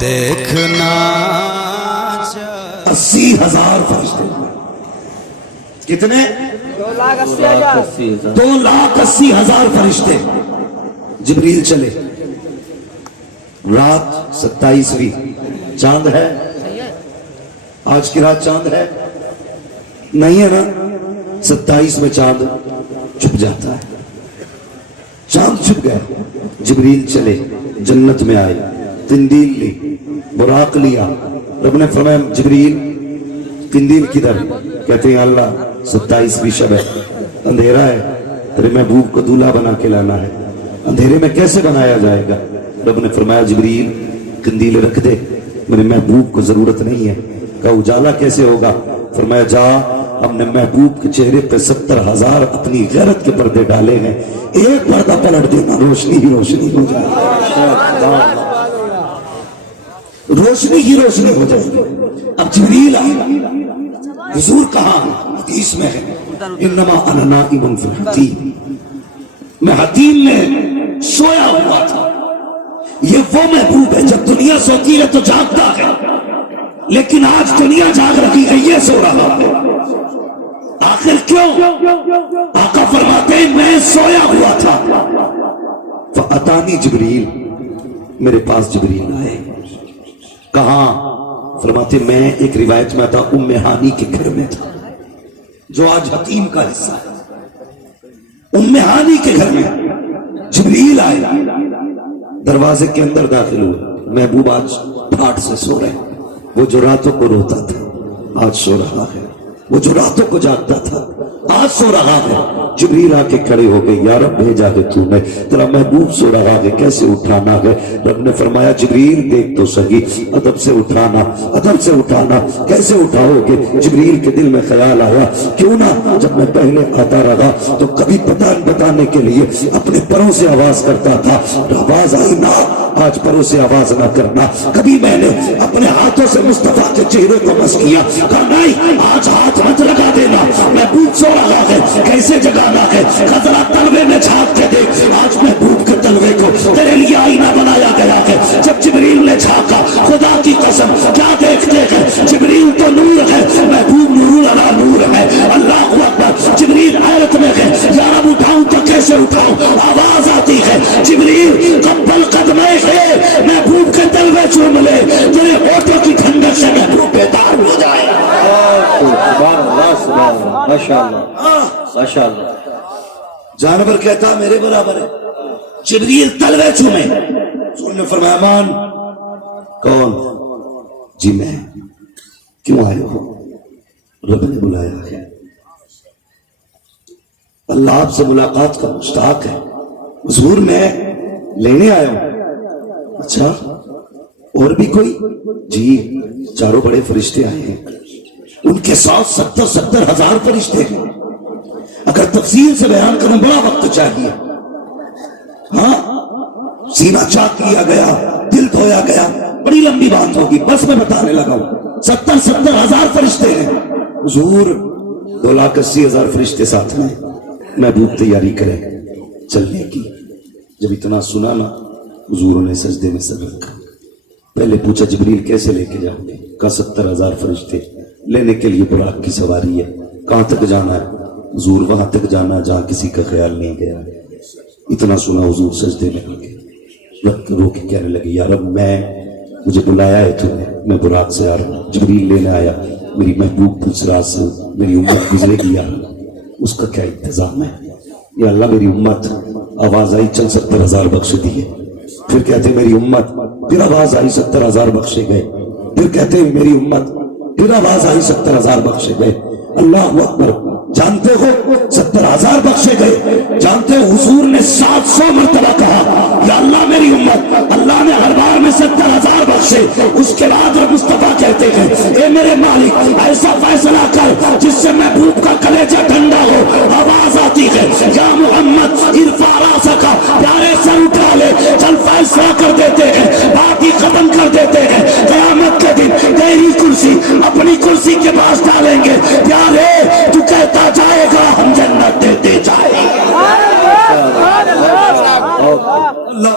دیکھنا 80,000 فرشتے کتنے 2,80,000 فرشتے جبریل چلے رات 27ویں چاند ہے آج کی رات چاند ہے نہیں ہے نا 27 میں چاند چھپ جاتا ہے چاند چھپ گیا جبریل چلے جنت میں آئے قندیل لی براق لیا رب نے فرمایا جبریل قندیل کدھر کہتے ہیں اللہ 27ویں شب ہے اندھیرا ہے تیرے محبوب کو دولہا بنا کے لانا ہے اندھیرے میں کیسے بنایا جائے گا رب نے فرمایا جبریل قندیل رکھ دے میرے محبوب کو ضرورت نہیں ہے کہا اجالا کیسے ہوگا فرمایا جا ہم نے محبوب کے چہرے پہ 70,000 اپنی غیرت کے پردے ڈالے ہیں ایک پردہ پلٹ دینا روشنی ہی روشنی ہو جائے روشنی ہی روشنی ہو جائے اب جبریل آئے حضور کہاں حدیث میں ہے انما انا نائم فی الحتیم میں حتیم میں سویا ہوا تھا یہ وہ محبوب ہے جب دنیا سوتی ہے تو جاگتا ہے لیکن آج دنیا جاگ رہی ہے یہ سو رہا ہے آخر کیوں آقا فرماتے ہیں میں سویا ہوا تھا فاتانی جبریل میرے پاس جبریل آئے کہاں فرماتے میں ایک روایت میں تھا ام ہانی کے گھر میں تھا جو آج حتیم کا حصہ ہے ام ہانی کے گھر میں جبریل آئے دروازے کے اندر داخل ہوئے محبوب آج ٹھاٹ سے سو رہے وہ جو راتوں کو روتا تھا آج سو رہا ہے وہ جو راتوں کو جاگتا تھا آج سو رہا ہے جبریل آ کے کھڑے ہو گئے یا رب بھیجا ہے تو نے تیرا محبوب سو رہا ہے کیسے اٹھانا ہے رب نے فرمایا جبریل دیکھ تو صحیح ادب سے اٹھانا کیسے اٹھاؤ گے جبریل کے دل میں خیال آیا کیوں نہ جب میں پہلے آتا رہا تو کبھی بتانے کے لیے اپنے پروں سے آواز کرتا تھا آواز آئی نہ آج پروں سے آواز نہ کرنا کبھی میں نے اپنے ہاتھوں سے مصطفیٰ کے چہرے کو مس کیا کہا نہیں آج ہاتھ مت لگا دینا محبوب سو رہا ہے کیسے جگانا ہے خزرہ تلوے میں چھاپ کے دیکھ آج محبوب کے تلوے کو تیرے لیے آئینہ بنایا گیا ہے جب جبریل نے چھاکا خدا کی قسم کیا دیکھتے ہیں جبریل تو نور ہے محبوب نور علی نور ہے اللہ اکبر جبریل حیرت میں ہے یا رب اٹھاؤں تو کیسے اٹھاؤں آواز آتی ہے جبریل قبل قدمے ہے محبوب کے تلوے چوم لے تیرے ہوٹوں کی ٹھنڈک سے محبوب بیدار ہو جائے ماشاءاللہ جانور کہتا میرے برابر ہے جبریل تلوے چومے سن نے فرمایا مان کون جی میں کیوں آئے ہو رب نے بلایا ہے اللہ آپ سے ملاقات کا مشتاق ہے حضور میں لینے آیا ہوں اچھا اور بھی کوئی جی چاروں بڑے فرشتے آئے ہیں ان کے ساتھ 70,000 فرشتے ہیں اگر تفصیل سے بیان کروں بڑا وقت چاہیے ہاں سینہ چاک کیا گیا دل دھویا گیا بڑی لمبی بات ہوگی بس میں بتانے لگا ہوں 70,000 فرشتے ہیں حضور 2,80,000 فرشتے ساتھ میں محبوب تیاری کرے چلنے کی جب اتنا سنا نا حضور نے سجدے میں سر رکھا پہلے پوچھا جبریل کیسے لے کے جاؤ گے کہا 70,000 فرشتے لینے کے لیے براق کی سواری ہے کہاں تک جانا ہے حضور وہاں تک جانا جہاں کسی کا خیال نہیں گیا اتنا سنا حضور سجدے میں آ گئے رو کے کہنے لگے یا رب مجھے بلایا ہے تو نے میں براق سے آ رہا ہوں جبریل لینے آیا میری محبوب پوچھرات سے میری امت گزرے گی یا اس کا کیا انتظام ہے یا اللہ میری امت آواز آئی چل 70,000 بخش دیے پھر کہتے میری امت پھر آواز آئی 70,000 بخشے گئے پھر کہتے میری امت پھر آواز آئی 70,000 بخشے گئے اللہ اکبر جانتے ہو 70,000 بخشے گئے جانتے ہو حضور نے 700 مرتبہ کہا یا اللہ میری امت اللہ نے ہر بار میں 70,000 بخشے اس کے بعد رب مصطفیٰ کہتے ہیں اے میرے مالک ایسا فیصلہ کر جس سے محبوب کا کلیجہ ٹھنڈا ہو آواز آتی ہے یا محمد ارفع راسک پیارے سر اٹھا لے چل فیصلہ کر دیتے ہیں بات ہی ختم کر دیتے ہیں قیامت کے دن تیری کرسی اپنی کرسی کے پاس ڈالیں گے پیارے تو کہتا جائے گا ہم جنت دیتے جائیں گے اللہ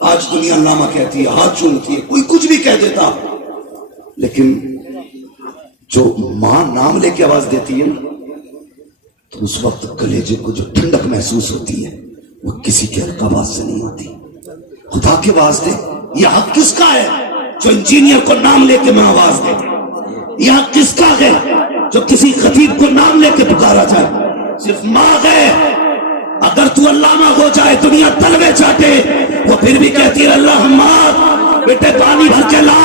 آج دنیا نامہ کہتی ہے، ہاتھ چومتی ہے، کوئی کچھ بھی کہہ دیتا، لیکن جو ماں نام لے کے آواز دیتی ہے نا، تو اس وقت کلیجے کو جو ٹھنڈک محسوس ہوتی ہے وہ کسی کے حق آواز سے نہیں ہوتی۔ خدا کے واسطے یہ حق کس کا ہے جو انجینئر کو نام لے کے میں آواز دے؟ یہ حق کس کا ہے جو کسی خطیب کو نام لے کے پکارا جائے؟ صرف ماں ہے۔ اگر تو علامہ ہو جائے، دنیا تلوے چاٹے، وہ پھر بھی کہتی ہے اللہ ہمار بیٹے پانی بھر کے لا۔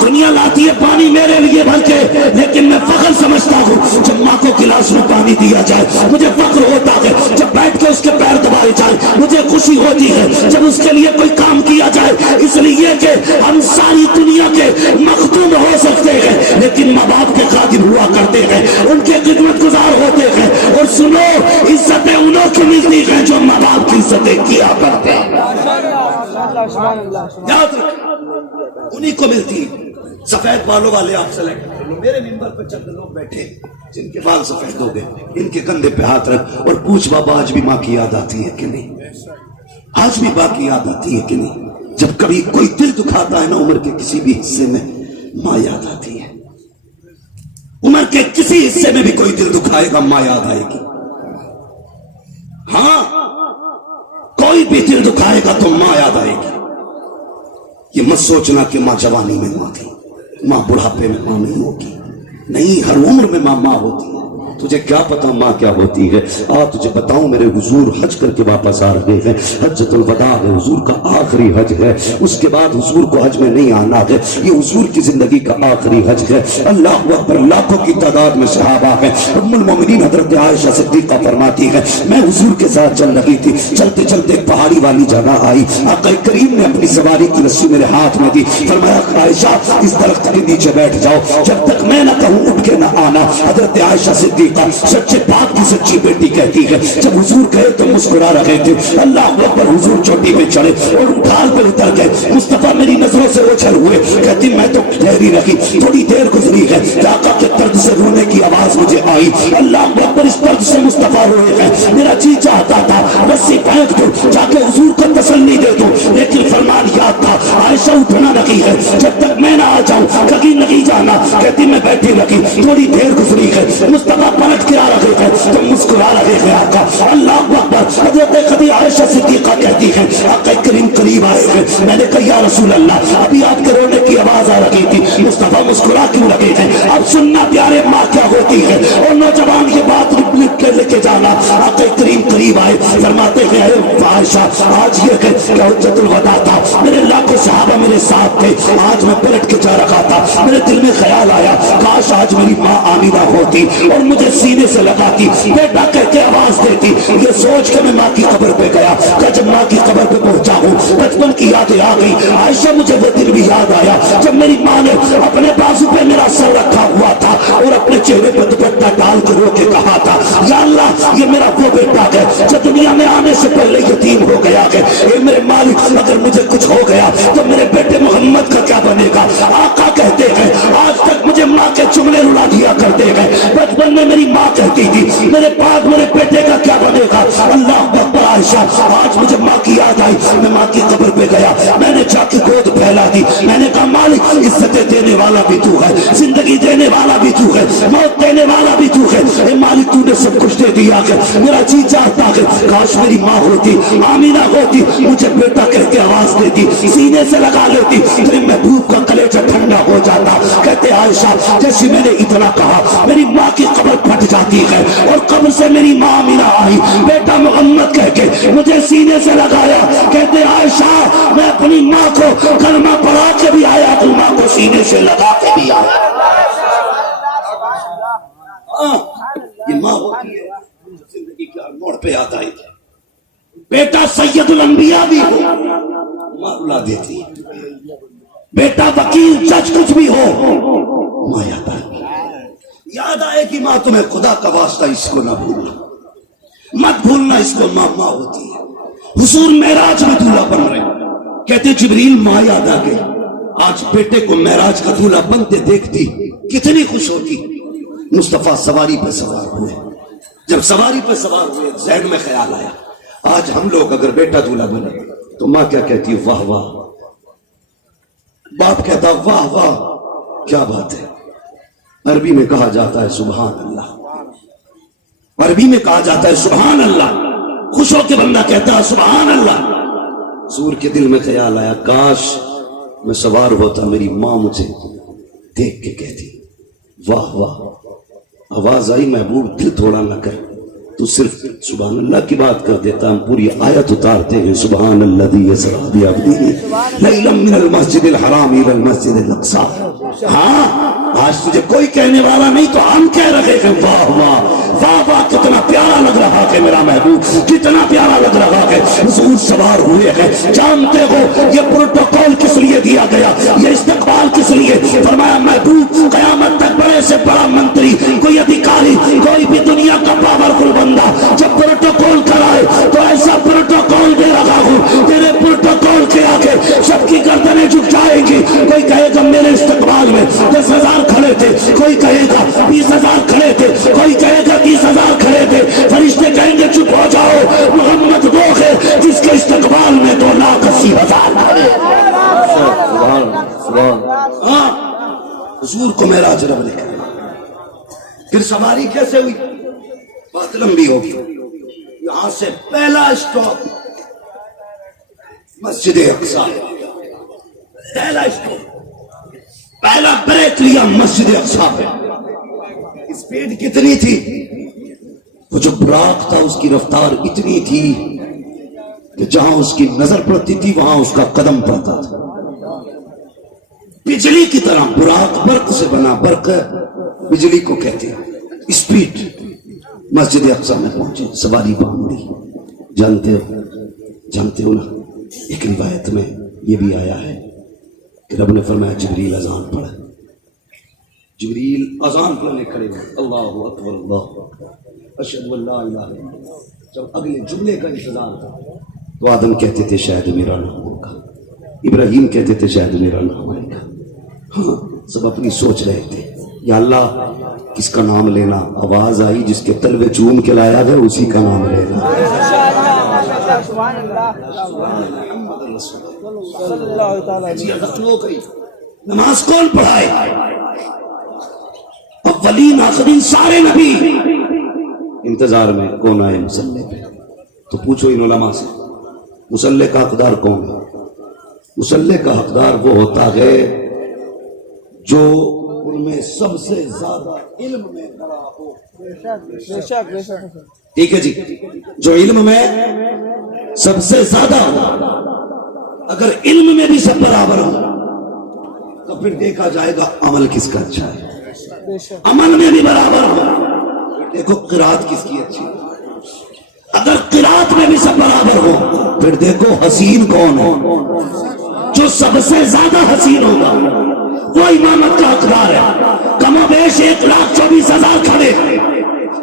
دنیا لاتی ہے پانی میرے لیے بھر کے، لیکن میں فخر سمجھتا ہوں جب ماں کو گلاس میں پانی دیا جائے مجھے فخر ہوتا ہے، جب بیٹھ کے اس کے پیر دبائے جائے مجھے خوشی ہوتی ہے، جب اس کے لیے کوئی کام کیا جائے، اس لیے کہ ہم ساری دنیا کے مخدوم ہو سکتے ہیں لیکن ماں باپ کے خادم ہوا کرتے ہیں، ان کے خدمت گزار ہوتے ہیں، اور سنو عزتیں انہوں کی ملتی ہیں جو ماں باپ کی عزتیں کیا کرتے ہیں، یاد رکھ انہیں کو ملتی ہے۔ سفید بالوں والے آپ سلیکٹ کر لو، میرے ممبر پہ چند لوگ بیٹھے جن کے بال سفید ہو گئے، ان کے کندھے پہ ہاتھ رکھ اور پوچھ بابا آج بھی ماں کی یاد آتی ہے کہ نہیں؟ آج بھی ماں کی یاد آتی ہے کہ نہیں؟ جب کبھی کوئی دل دکھاتا ہے نا عمر کے کسی بھی حصے میں، ماں یاد آتی ہے۔ عمر کے کسی حصے میں بھی کوئی دل دکھائے گا، ماں یاد آئے گی۔ ہاں کوئی بھی دل دکھائے گا تو ماں یاد آئے گی۔ یہ مت سوچنا کہ ماں جوانی میں ماں تھی، ماں بڑھاپے میں ماں نہیں ہوگی، نہیں، ہر عمر میں ماں ہوتی ہے۔ تجھے کیا پتا ماں کیا ہوتی ہے؟ تجھے بتاؤں، میرے حضور حج کر کے واپس آ رہے ہیں، حجۃ الوداع ہے، حضور کا آخری حج ہے، اس کے بعد حضور کو حج میں نہیں آنا ہے، یہ حضور کی زندگی کا آخری حج ہے۔ اللہ اکبر، لاکھوں کی تعداد میں صحابہ ہیں۔ ام المومنین حضرت عائشہ صدیقہ فرماتی ہے میں حضور کے ساتھ چل رہی تھی، چلتے چلتے پہاڑی والی جگہ آئی، آقا کریم نے اپنی سواری کی رسی میرے ہاتھ میں دی، فرمایا عائشہ اس درخت کے نیچے بیٹھ جاؤ، جب تک میں نہ کہوں اٹھ کے نہ آنا۔ حضرت عائشہ صدیقہ سچے پاک کی سچی بیٹی کہتی ہے جب حضور گئے تو مسکرا رہے تھے، اللہ اکبر، حضور چوٹی پہ چڑھے اور ڈھال پہ اتر گئے، مصطفیٰ میری نظروں سے اوجھل ہوئے، کہتی میں تو ٹھہری رہی، تھوڑی دیر گزری ہے کہ آقا کے درد سے رونے کی آواز مجھے آئی، اللہ اکبر، اس درد سے مصطفیٰ روئے ہیں، میرا جی چاہتا تھا رسی پھینک دوں جا کے حضور کو تسلی دے دوں، لیکن فرمان یاد تھا عائشہ اٹھنا نہیں ہے جب تک میں نہ آ جاؤں، کہیں نہیں جانا، کہتی میں بیٹھی رہی، تھوڑی دیر گزری ہے، مصطفیٰ پلٹ کے آ رہے ہیں تو مسکرا رہے ہیں آقا، اللہ اکبر۔ حضرت خدیجہ عائشہ صدیقہ کہتی ہے آقا کریم قریب آئے ہیں، میں نے کہا یا رسول اللہ ابھی آپ کے رونے کی آواز آ رہی تھی، مصطفیٰ مسکرا کیوں رہے ہیں؟ اب سننا پیارے ماں کیا ہوتی ہے، اور نوجوان یہ بات لکھ کے لے کے جانا۔ آقا کریم قریب آئے، فرماتے ہیں اے عائشہ آج یہ کہ حجۃ الوداع تھا، میرے لاکھوں صحابہ میرے ساتھ تھے، آج میں پلٹ کے جا رہا تھا، میرے دل میں خیال آیا کاش آج میری ماں آمینہ ہوتی اور مجھے سینے سے لگاتی، بیٹا کہہ کے آواز دیتی، یہ سوچ کے میں ماں کی قبر پہ گیا کہ جب ماں کی قبر پہ پہنچا ہوں بچپن کی یادیں آ گئی، عائشہ مجھے وہ دن بھی یاد آیا جب میری ماں نے اپنے بازو پہ میرا سر رکھا ہوا تھا اور اپنے چہرے پہ دوپٹہ ڈال کے رو کے کہا تھا یا اللہ یہ میرا وہ بیٹا ہے جو دنیا میں آنے سے پہلے یتیم ہو گیا ہے، اے میرے مالک اگر مجھے کچھ ہو گیا تو میرے بیٹے محمد کا کیا بنے گا؟ آقا کہتے ہیں آج تک مجھے ماں کے جملے رلا دیا کرتے ہیں، بچپن میں میری ماں کہتی تھی میرے بعد میرے بیٹے کا کیا بنے گا؟ اللہ اکبر عائشہ آج مجھے ماں کی یاد آئی، میں ماں کی قبر پہ گیا، میں نے جا کے گود پھیلا دی، میں نے کہا مالک عزتیں دینے والا بھی تو ہے، زندگی دینے والا بھی تو ہے، موت دینے والا بھی تو ہے، اے مالک تو نے سب کچھ دے دیا ہے، میرا جی چاہتا ہے کاش میری ماں ہوتی، آمینہ ہوتی، مجھے بیٹا کہہ کے آواز دیتی، سینے سے لگا لیتی، تیرے محبوب کا کلیجہ ٹھنڈا ہو جاتا۔ کہتے عائشہ جیسے میں نے اتنا کہا میری ماں کی قبر پھٹ جاتی ہے اور قبر سے میری ماں آمینہ آئی، بیٹا محمد کہہ کے مجھے سینے سے لگایا، کہتے عائشہ میں اپنی ماں کو کلمہ پڑھا کے بھی آیا، تو ماں کو سینے سے لگا کے بھی آیا۔ یہ ماں ہوتی ہے زندگی کے ہر موڑ پہ یاد آئی تھی، بیٹا سید الانبیاء بھی ہو ماں رلا دیتی ہے، بیٹا وکیل جج کچھ بھی ہو ماں یاد آئے کہ ماں تمہیں خدا کا واسطہ اس کو نہ بھولنا، مت بھولنا اس کو، ماں ماں ہوتی ہے۔ حضور معراج میں دولہا بن رہے، کہتے جبریل ماں یاد آ گئی، آج بیٹے کو معراج کا دولہا بنتے دیکھتی کتنی خوش ہوتی۔ مصطفیٰ سواری پہ سوار ہوئے، جب سواری پہ سوار ہوئے ذہن میں خیال آیا آج ہم لوگ اگر بیٹا دولہا بنے تو ماں کیا کہتی ہے؟ واہ واہ. باپ کہتا واہ واہ کیا بات ہے. عربی میں کہا جاتا ہے سبحان اللہ. عربی میں کہا جاتا ہے سبحان اللہ. خوش ہو کے بندہ کہتا ہے سبحان اللہ. حضور کے دل میں خیال آیا کاش میں سوار ہوتا, میری ماں مجھے دیکھ کے کہتی واہ واہ. آواز آئی محبوب دل تھوڑا نہ کر, تو صرف سبحان اللہ کی بات کر دیتا. ہم پوری آیت اتارتے ہیں سبحان الذی اسری بعبدہ لیلا من المسجد الحرام الی المسجد الاقصی. ہاں آج تجھے کوئی کہنے والا نہیں تو ہم کہہ رہے ہیں واہ واہ واہ واہ. کتنا پیارا لگ رہا ہے میرا محبوب, کتنا پیارا لگ رہا ہے. حضور سوار ہوئے ہیں. جانتے ہو یہ پروٹوکول کس لیے دیا گیا, یہ استقبال کس لیے؟ فرمایا محبوب قیامت تک بڑے سے بڑا منتری, کوئی ادھیکاری, کوئی بھی دنیا کا پاورفل بندہ جب پروٹوکول کرائے تو ایسا پروٹوکول دے رہا ہوں تیرے پروٹوکول کے آگے سب کی گردنیں جھک جائیں گی. کوئی کہے گا میرے استقبال میں 10,000 کھڑے تھے, کوئی کہے گا 20,000 کھڑے تھے, کوئی کہے گا 30,000 کھڑے تھے. فرشتے کہیں گے چپ ہو جاؤ, محمد وہ ہے جس کے استقبال میں 2,80,000 کھڑے. ہاں حضور کو معراج رب لکھا. پھر سواری کیسے ہوئی؟ بات لمبی ہوگی. یہاں سے پہلا اسٹاپ مسجد اقصی. پہلا اسٹاپ, پہلا بریک لیا مسجد اقصی پہ. اسپیڈ کتنی تھی؟ وہ جو براق تھا اس کی رفتار اتنی تھی کہ جہاں اس کی نظر پڑتی تھی وہاں اس کا قدم پڑتا تھا. بجلی کی طرح براق برق سے بنا, برق بجلی کو کہتے ہیں. اسپیڈ مسجد اقصی میں پہنچے, سواری باندھ لی. جانتے ہو نا, ایک روایت میں یہ بھی آیا ہے کہ رب نے فرمایا جبریل اذان پڑھا. جبریل اذان پڑھنے کھڑے ہوئے, اللہ اکبر اللہ اشہد ان لا الہ الا اللہ. جب اگلے جملے کا انتظار تھا تو آدم کہتے تھے شاید میرا نام ہوگا, ابراہیم کہتے تھے شاید میرا نام آئے گا. ہاں سب اپنی سوچ رہے تھے یا اللہ کس کا نام لینا. آواز آئی جس کے تلوے چوم کے لایا گیا اسی کا نام لینا. نماز کون پڑھائے؟ اولین آخرین سارے نبی. انتظار میں کون آئے مصلی پہ؟ تو پوچھو ان علماء سے مصلی کا حقدار کون ہے؟ مصلی کا حقدار وہ ہوتا ہے جو ان میں سب سے زیادہ علم میں کھڑا ہو. ٹھیک ہے جی, جو علم میں سب سے زیادہ ہو. اگر علم میں بھی سب برابر ہو تو پھر دیکھا جائے گا عمل کس کا اچھا ہے. عمل میں بھی برابر ہو, دیکھو قرات کس کی اچھی. اگر قرات میں بھی سب برابر ہو پھر دیکھو حسین کون ہے. جو سب سے زیادہ حسین ہوگا وہ امامت کا حقدار ہے. کم و بیش 1,24,000 کھڑے,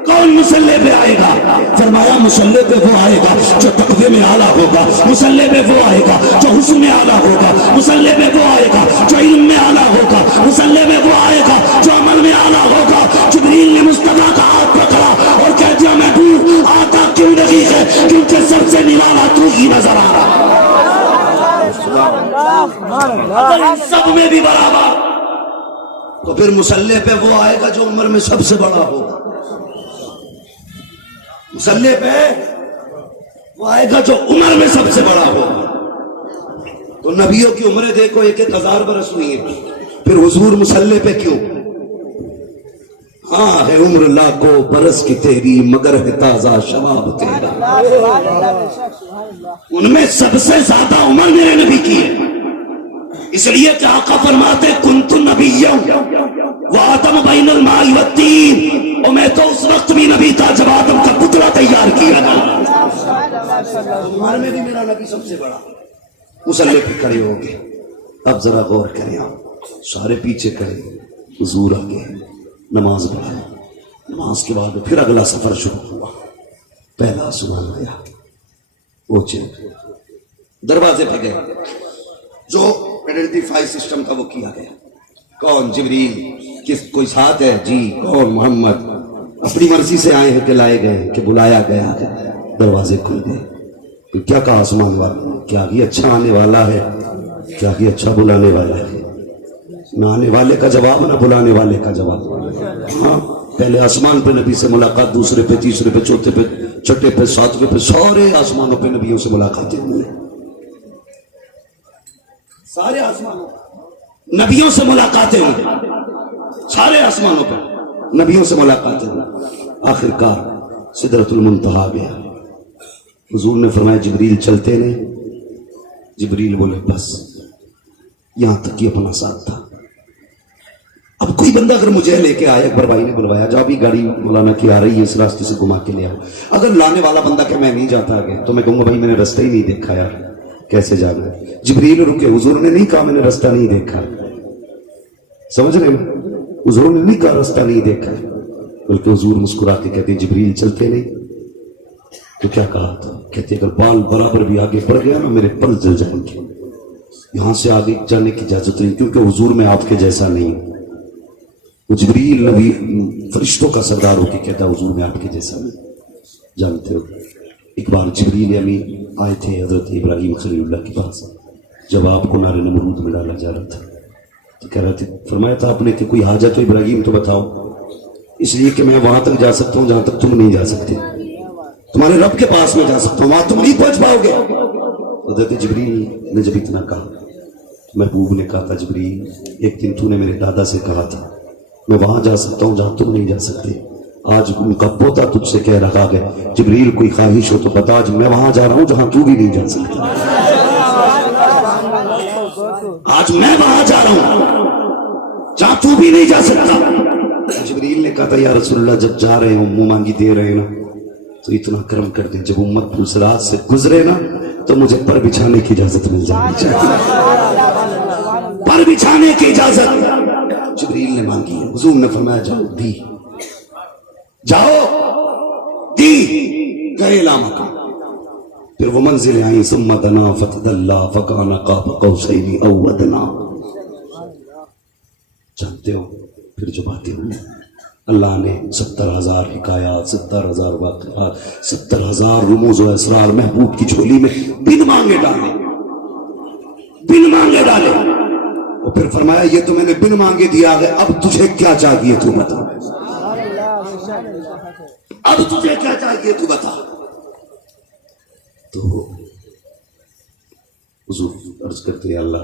کون مصلی پہ آئے گا؟ فرمایا مصلی پہ وہ آئے گا جو تقوی میں اعلیٰ ہوگا, مصلی پہ وہ آئے گا جو حسن میں اعلیٰ ہوگا, مصلی پہ وہ آئے گا جو علم میں اعلیٰ ہوگا, مصلی پہ وہ آئے گا جو عمل میں اعلیٰ ہوگا. جبریل نے مصطفیٰ کا ہاتھ پکڑا اور کہہ دیا محبوب آتا کیوں نہیں ہے, کیونکہ سب سے نرالا تو ہی نظر آ رہا. اگر ان سب میں بھی برابر تو پھر مصلی پہ وہ آئے گا جو عمر میں سب سے بڑا ہوگا. مصلی پہ وہ آئے گا جو عمر میں سب سے بڑا ہوگا. تو نبیوں کی عمریں دیکھو 1,000 برس ہوئی ہیں, پھر حضور مصلی پہ کیوں؟ ہاں ہے عمر لاکھوں برس کی تیری مگر ہے تازہ شباب تیرا. ان میں سب سے زیادہ عمر میرے نبی کی ہے, اس لیے کہ آقا فرماتے کنت نبیًا وآدم بین الماء والتین, اور میں تو اس وقت بھی نبی تھا جب آدم کا پتلا تیار کیا گیا. عمر میں بھی میرا نبی سب سے بڑا. مصلی پہ کھڑے ہو گئے. اب ذرا غور کریں, آپ سارے پیچھے کھڑے, حضور آگے نماز پڑھا. نماز کے بعد پھر اگلا سفر شروع ہوا. پہلا آسمان گیا, پہنچے دروازے پہ گئے. جو آئیڈینٹیفائی سسٹم کا وہ کیا گیا. کون؟ جبریل. کس کوئی ساتھ ہے؟ جی. کون؟ محمد. اپنی مرضی سے آئے ہیں کہ لائے گئے کہ بلایا گیا. دروازے کھل گئے. کیا کہا آسمان والوں نے؟ کیا ہی اچھا آنے والا ہے، کیا ہی اچھا بلانے والا ہے. نہ آنے والے کا جواب نہ بلانے والے کا جواب. ہاں پہلے آسمان پہ نبی سے ملاقات، دوسرے پہ، تیسرے پہ، چوتھے پہ، چھٹے پہ، ساتویں پہ، سارے آسمانوں پہ نبیوں سے ملاقاتیں ہوئی. سارے آسمانوں نبیوں سے ملاقاتیں ہوئی، سارے آسمانوں پہ نبیوں سے ملاقاتیں ہوئی. آخر کار سدرۃ المنتہا گیا. حضور نے فرمایا جبریل چلتے نہیں. جبریل بولے بس یہاں تک ہی اپنا ساتھ تھا. اب کوئی بندہ اگر مجھے لے کے آئے، اکبر بھائی نے بلوایا، جا بھی گاڑی مولانا کی آ رہی ہے، اس راستے سے گھما کے لے آؤ. اگر لانے والا بندہ کہ میں نہیں جاتا آگے، تو میں کہوں گا بھائی میں نے رستہ ہی نہیں دیکھا یار، کیسے جانا ہے. جبریل رکے، حضور نے نہیں کہا میں نے رستہ نہیں دیکھا. سمجھ رہے ہیں؟ حضور نے نہیں کہا رستہ نہیں دیکھا، بلکہ حضور مسکرا کے کہتے جبریل چلتے نہیں. تو کیا کہا تھا؟ کہتے اگر بال برابر بھی آگے بڑھ گیا نا میرے پل جل جائیں گے. یہاں سے آگے جانے کی اجازت نہیں، کیونکہ حضور میں آپ کے جیسا نہیں ہوں. وہ جبریل نبی فرشتوں کا سردار ہو کے کہتا حضور میں آپ کے جیسا نہیں. جانتے ہو ایک بار جبریل امین آئے تھے حضرت ابراہیم خلیل اللہ کے پاس، جب آپ کو نار نمرود میں ڈالا جا رہا تھا تو کہہ رہے تھے، فرمایا تھا آپ نے کہ کوئی حاجت تو ابراہیم تو بتاؤ. اس لیے کہ میں وہاں تک جا سکتا ہوں جہاں تک تم نہیں جا سکتے، تمہارے رب کے پاس میں جا سکتا ہوں، وہاں تم نہیں پہنچ پاؤ گے. حضرت جبریل نے جب اتنا کہا، محبوب نے کہا تھا جبریل ایک دن تو نے میرے دادا سے کہا تھا میں وہاں جا سکتا ہوں جہاں تم نہیں جا سکتے. آج ان کا پوتا تجھ سے کہہ رہا ہے جبریل کوئی خواہش ہو تو بتا، آج میں وہاں جا رہا ہوں جہاں تو بھی نہیں جا سکتا. آج میں وہاں جا رہا ہوں جہاں تو بھی نہیں جا سکتا. جبریل نے کہا تھا یا رسول اللہ جب جا رہے ہوں منہ مانگی دے رہے نا تو اتنا کرم کر دیں جب امت پلسرات سے گزرے نا تو مجھے پر بچھانے کی اجازت مل جانی چاہیے. پر بچھانے کی اجازت جبریل نے مانگی. حضور نے فرمایا جاؤ دی، جاؤ دی، گئے لامکہ. پھر وہ منزل آئیں ثم دنا فتدلا فکان قاب قوسین او ادنا. جانتے ہو پھر جو باتیں ہوئی، اللہ نے 70,000 حکایات، 70,000 واقعات، 70,000 رموز و اسرار محبوب کی جھولی میں بن مانگے ڈالے، بن مانگے ڈالے. اور پھر فرمایا یہ تو میں نے بن مانگے دیا ہے، اب تجھے کیا چاہیے تو بتا، اب تجھے کیا چاہیے تو بتا. تو حضور عرض کرتے ہیں اللہ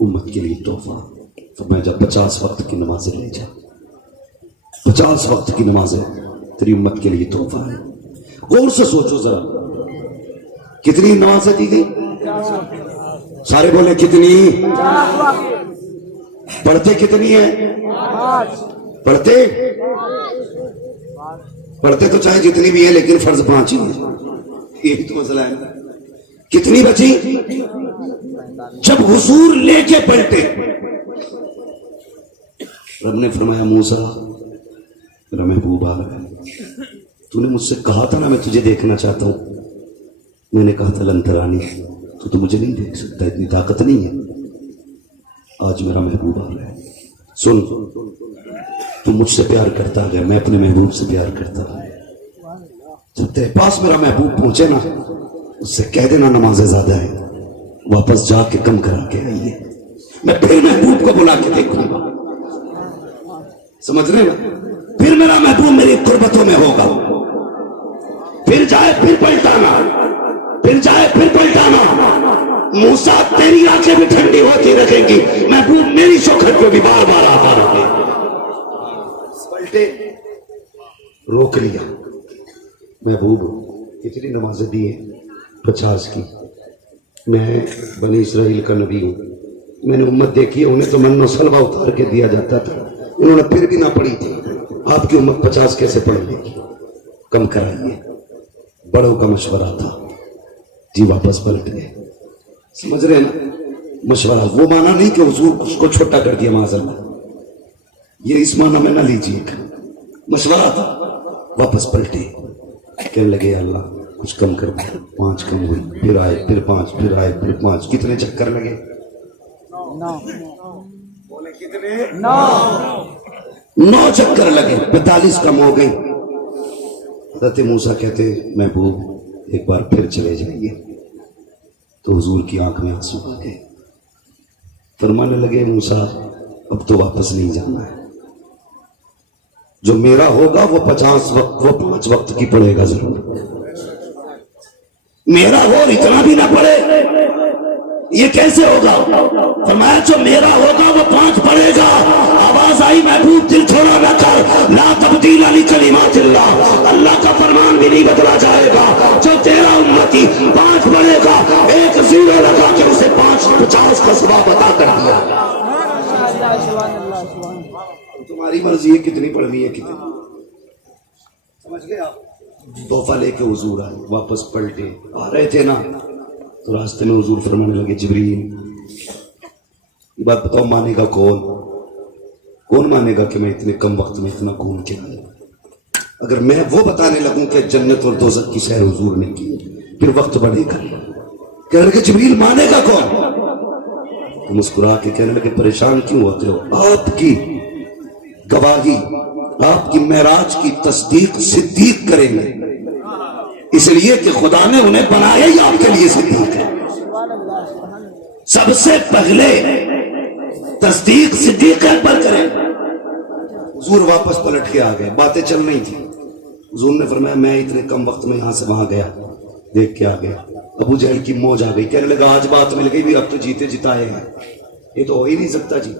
امت کے لیے تحفہ. فرمایا جب 50 وقت کی نمازیں لے جا، 50 وقت کی نمازیں تیری امت کے لیے تحفہ ہے. غور سے سوچو ذرا کتنی نمازیں دی گئی؟ سارے بولے کتنی؟ پڑھتے کتنی ہیں؟ پڑھتے تو چاہے جتنی بھی ہیں لیکن فرض 5 ہی ہیں. یہی تو مسئلہ ہے. کتنی بچی؟ جب حضور لے کے پلٹے رب نے فرمایا موسیٰ میرا محبوب آ رہا ہے، تو نے مجھ سے کہا تھا نا میں تجھے دیکھنا چاہتا ہوں. میں نے کہا تھا لن ترانی، تو مجھے نہیں دیکھ سکتا، اتنی طاقت نہیں ہے. آج میرا محبوب آ رہا ہے. سن تو مجھ سے پیار کرتا گیا، میں اپنے محبوب سے پیار کرتا گیا. جب تیرے پاس میرا محبوب پہنچے نا اس سے کہہ دینا نمازیں زیادہ ہیں، واپس جا کے کم کرا کے آئیے، میں پھر محبوب کو بلا کے دیکھوں گا. سمجھ رہے نا؟ پھر میرا محبوب میری قربتوں میں ہوگا. پھر جائے پھر پلٹانا، پھر جائے پھر پلٹانا. موسیٰ تیری آنکھیں بھی ٹھنڈی ہوتی رہیں گی، محبوب میری شوخت پہ بھی بار بار آتا رہے. پلٹے روک لیا. محبوب کتنی نمازیں دی ہیں؟ 50 کی. میں بنی اسرائیل کا نبی ہوں، میں نے امت دیکھی ہے انہیں تو من و سلوہ اتار کے دیا جاتا تھا، انہوں نے پھر بھی نہ پڑھی تھی. آپ کی امت 50 کیسے پڑھ لے گی؟ کم کرائیے. بڑوں کا مشورہ تھا جی، واپس پلٹ گئے. سمجھ رہے ہیں نا؟ مشورہ وہ مانا نہیں کہ حضور اس کو چھوٹا کر دیا معاذ اللہ، یہ اس معنی میں نہ لیجیے. مشورہ تھا. واپس پلٹے، کہنے لگے اللہ کچھ کم کر دیا. 5 کم ہوئی، پھر آئے، پھر 5، پھر آئے، پھر 5. کتنے چکر لگے؟ 9. بولے کتنے؟ 9 چکر لگے. 45 کم ہو گئی. حضرت موسیٰ کہتے محبوب ایک بار پھر چلے جائیے. تو حضور کی آنکھ میں آنسو آ گئے. فرمانے لگے موسیٰ اب تو واپس نہیں جانا ہے, جو میرا ہوگا وہ 5 وقت کی پڑے گا ضرور, میرا ہو اتنا بھی نہ پڑے, یہ کیسے ہوگا؟ فرمایا جو میرا ہوگا وہ 5 پڑے گا. آواز آئی محبوب دل تھوڑا نہ کر, لا تبدیل لکلمات اللہ, اللہ کا فرمان بھی نہیں بدلا جائے گا. جو تیرا امتی 5 پڑے گا, ایک زیرو لگا کے اسے 50 کا ثواب عطا کر دیا. تمہاری مرضی ہے کتنی پڑھنی ہے کتنی, سمجھ گئے آپ؟ تحفہ لے کے حضور آئے, واپس پلٹے آ رہے تھے نا تو راستے میں حضور فرمانے لگے جبریل یہ بات بتاؤ مانے گا کون مانے گا کہ میں اتنے کم وقت میں اتنا گھوم کے آیا؟ اگر میں وہ بتانے لگوں کہ جنت اور دوزخ کی سیر حضور نے کی پھر وقت بڑھے گا. کہنے لگے جبریل مانے گا کون؟ تو مسکرا کے کہنے لگے پریشان کیوں ہوتے ہو؟ آپ کی گواہی, آپ کی معراج کی تصدیق صدیق کریں گے, اس لیے کہ خدا نے انہیں بنایا ہی آپ کے لیے صدیق ہے. سب سے پہلے تصدیق صدیق پر کریں. حضور واپس پلٹ کے آ گئے, باتیں چل رہی تھی. حضور نے فرمایا میں اتنے کم وقت میں یہاں سے وہاں گیا, دیکھ کے آ گیا. ابو جہل کی موج آ گئی, کہنے لگا آج بات مل گئی بھی, اب تو جیتے جتائے ہیں. یہ تو ہو ہی نہیں سکتا جی,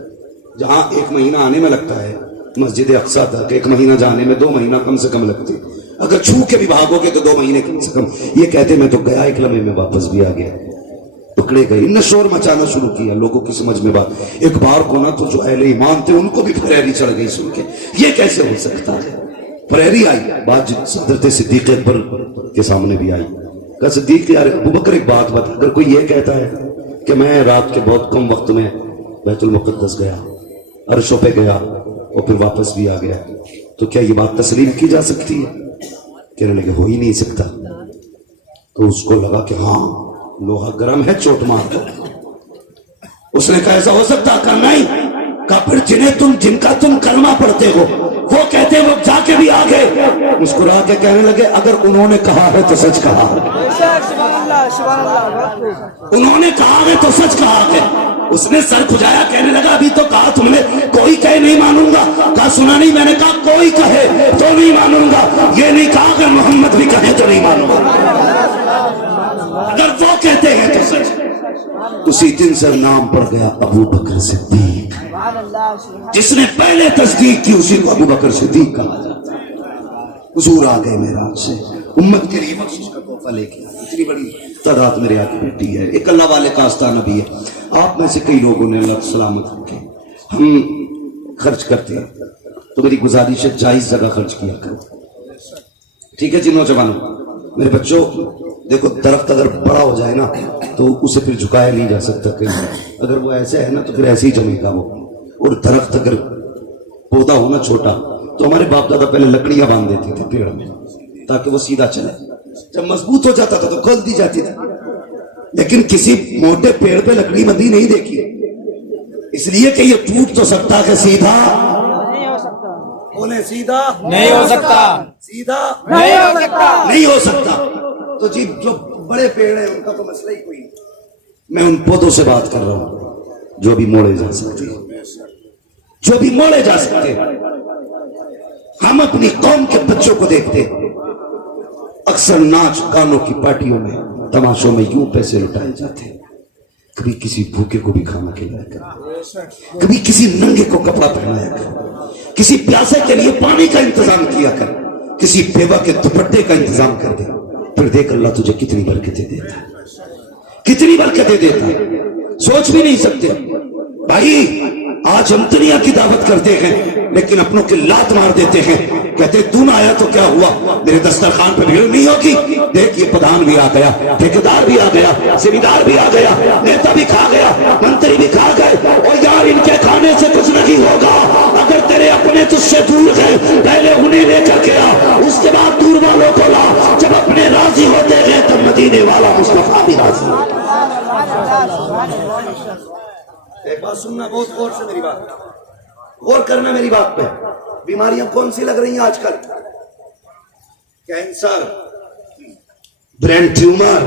جہاں 1 مہینہ آنے میں لگتا ہے مسجد اقصیٰ تک 1 مہینہ جانے میں 2 مہینہ کم سے کم لگتے, اگر چھو کے بھی بھاگو گے تو 2 مہینے کم سے کم. یہ کہتے میں تو گیا 1 لمحے میں واپس بھی آ گیا. پکڑے گئے, ان نے شور مچانا شروع کیا, لوگوں کی سمجھ میں بات. ایک بار کو نا تو جو اہل ایمان تھے ان کو بھی پھریری چڑھ گئی سن کے, یہ کیسے ہو سکتا ہے؟ پھریری آئی, بات حضرت صدیق اکبر کے سامنے بھی آئی. کہا صدیق یار ابو بکر ایک بات بتا, اگر کوئی یہ کہتا ہے کہ میں رات کے بہت کم وقت میں بیت المقدس گیا, عرشوں پہ گیا اور پھر واپس بھی آ گیا, تو کیا یہ بات تسلیم کی جا سکتی ہے؟ کہنے لگے ہو ہی نہیں سکتا. تو اس کو لگا کہ ہاں لوہا گرم ہے, چوٹ مار دو. اس نے کہا ایسا ہو سکتا؟ کہا نہیں. کہا پھر جن کا تم کلمہ پڑھتے ہو وہ کہتے وہ جا کے بھی آگے. مسکرا کے کہنے لگے اگر انہوں نے کہا ہے تو سچ کہا ہے, انہوں نے کہا ہے تو سچ کہا ہے. اس نے سر کھجایا, کہنے لگا ابھی تو کہا تم نے کوئی کہے نہیں مانوں گا. کہا سنا نہیں, میں نے کہا کوئی کہے تو نہیں مانوں گا, یہ نہیں کہا کہ محمد بھی کہے تو نہیں مانوں گا. اگر وہ کہتے ہیں تو سچ. اسی دن سے نام پڑ گیا ابو بکر صدیق, جس نے پہلے تصدیق کی اسی کو ابو بکر صدیق کہا جاتا ہے. حضور آ گئے معراج سے, امت کے لیے بخشش کا تحفہ لے کے. اتنی بڑی تعداد میرے آگے بیٹھی ہے, ایک اللہ والے کا آستانہ بھی ہے. آپ میں سے کئی لوگوں نے اللہ سلامت رکھے, ہم خرچ کرتے ہیں تو میری گزارش ہے جائز جگہ خرچ کیا کرو, ٹھیک ہے جی؟ نوجوانوں میرے بچوں دیکھو, درخت اگر بڑا ہو جائے نا تو اسے پھر جھکایا نہیں جا سکتا کہیں. اگر وہ ایسے ہے نا تو پھر ایسے ہی جمے گا وہ. اور درخت اگر پودا ہونا چھوٹا تو ہمارے باپ دادا پہلے لکڑیاں باندھ دیتے تھے پیڑ میں تاکہ وہ سیدھا چلے. جب مضبوط ہو جاتا تھا تو کھول دی جاتی تھی, لیکن کسی موٹے پیڑ پہ لکڑی بندی نہیں دیکھی, اس لیے کہ یہ ٹوٹ تو سکتا کہ سیدھا نہیں ہو سکتا. بولے سیدھا نہیں ہو سکتا, سیدھا نہیں ہو سکتا, نہیں ہو سکتا. تو جی جو بڑے پیڑ ہیں ان کا تو مسئلہ ہی کوئی نہیں. میں ان پودوں سے بات کر رہا ہوں جو بھی موڑے جا سکتے ہیں, جو بھی موڑے جا سکتے ہیں. ہم اپنی قوم کے بچوں کو دیکھتے اکثر ناچ گانوں کی پارٹیوں میں تماشوں میں یوں پیسے لٹائے جاتے ہیں. کبھی کسی بھوکے کو بھی کھانا کھلایا کر, کبھی کسی ننگے کو کپڑا پہنایا کر, کسی پیاسے کے لیے پانی کا انتظام کیا کر, کسی بیوہ کے دوپٹے کا انتظام کر دے. پھر دیکھ اللہ تجھے کتنی برکتیں دیتا ہے, کتنی برکتیں دیتا ہے, سوچ بھی نہیں سکتے. بھائی آج ہم دنیا کی دعوت کرتے ہیں لیکن اپنوں کی لات مار دیتے ہیں. کہتے تو نہ آیا تو کیا ہوا, میرے دسترخوان پہ بھیڑ نہیں ہوگی. دیکھ یہ پردھان بھی آ گیا, ٹھیکیدار بھی آ گیا, زمیندار بھی آ گیا, نیتا بھی کھا گیا, منتری بھی کھا گئے. اور یار ان کے کھانے سے کچھ نہیں ہوگا. اگر تیرے اپنے تجھ سے دور گئے پہلے انہیں لے کر کے آ, اس کے بعد دور والوں کو لا. جب اپنے راضی ہوتے گئے تب مدینے والا مصطفیٰ بھی راضی. ایک بات سننا بہت غور سے, میری بات غور کرنا میری بات پہ. بیماریاں کون سی لگ رہی ہیں آج کل؟ Cancer, brain tumour,